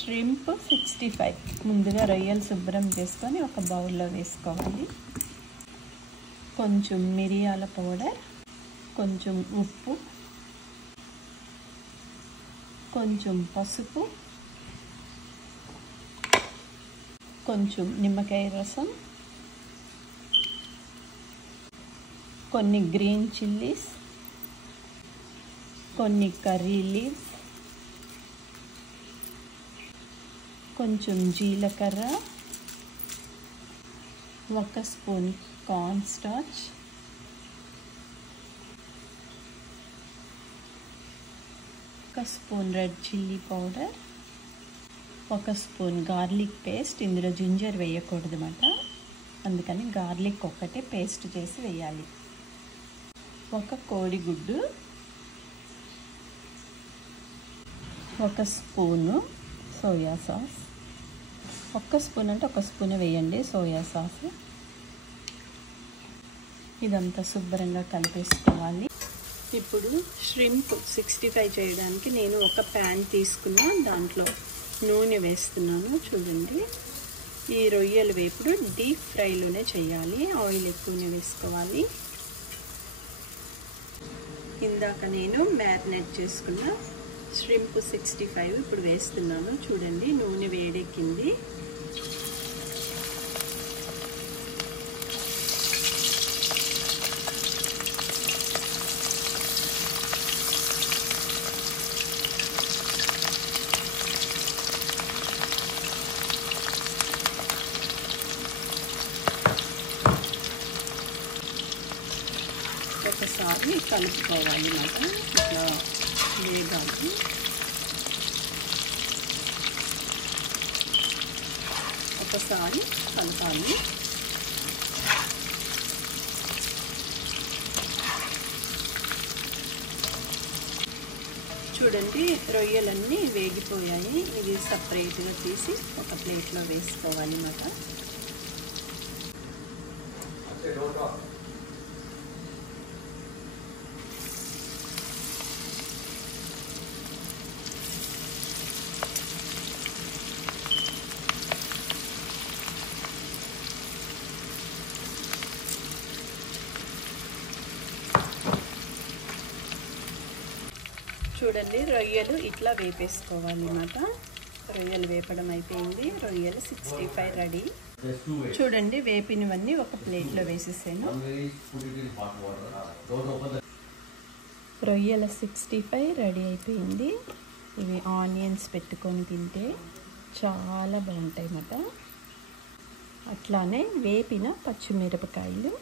Shrimp 65 ముందుగా రొయ్యలు శుభ్రం చేసుకొని ఒక బౌల్లో వేసుకోవాలి. కొంచెం మిరియాల పౌడర్, కొంచెం ఉప్పు, కొంచెం పసుపు, కొంచెం నిమ్మకాయ రసం, కొన్ని గ్రీన్ చిల్లీస్, కొన్ని కర్రీ లీవ్స్, కొంచెం జీలకర్ర, 1 spoon corn starch, 1 spoon red chilli powder, 1 spoon garlic paste. ఇందులో జింజర్ వేయకూడదు అన్నమాట, అందుకని గార్లిక్ ఒక్కటే పేస్ట్ చేసి వేయాలి. 1 కోడిగుడ్డు, 1 స్పూను సోయా సాస్. 1 స్పూన్ అంటే 1 స్పూన్ వేయండి సోయా సాస్. ఇదంతా శుభ్రంగా కలిపేసుకోవాలి. ఇప్పుడు ష్రింప్ 65 చేయడానికి నేను ఒక ప్యాన్ తీసుకున్నా, దాంట్లో నూనె వేస్తున్నాను. చూడండి, ఈ రొయ్యలు వేపుడు డీప్ ఫ్రైలోనే చేయాలి, ఆయిల్ ఎక్కువనే వేసుకోవాలి. ఇందాక నేను మ్యారినేట్ చేసుకున్న ష్రింప్ 65 ఇప్పుడు వేస్తున్నాను. చూడండి, నూనె వేడెక్కింది. ఒకసారి కలుపుకోవాలి అన్నమాట, ఇట్లా వేగాలి. ఒకసారి కలపాలి. చూడండి, రొయ్యలన్నీ వేగిపోయాయి. ఇవి సపరేట్గా తీసి ఒక ప్లేట్లో వేసుకోవాలి అన్నమాట. చూడండి, రొయ్యలు ఇట్లా వేపేసుకోవాలి అన్నమాట. రొయ్యలు వేపడం అయిపోయింది. రొయ్యలు 65 రెడీ. చూడండి, వేపినవన్నీ ఒక ప్లేట్లో వేసేసాను. రొయ్యల 65 రెడీ అయిపోయింది. ఇవి ఆనియన్స్ పెట్టుకొని తింటే చాలా బాగుంటాయి అన్నమాట. అట్లానే వేపిన పచ్చిమిరపకాయలు,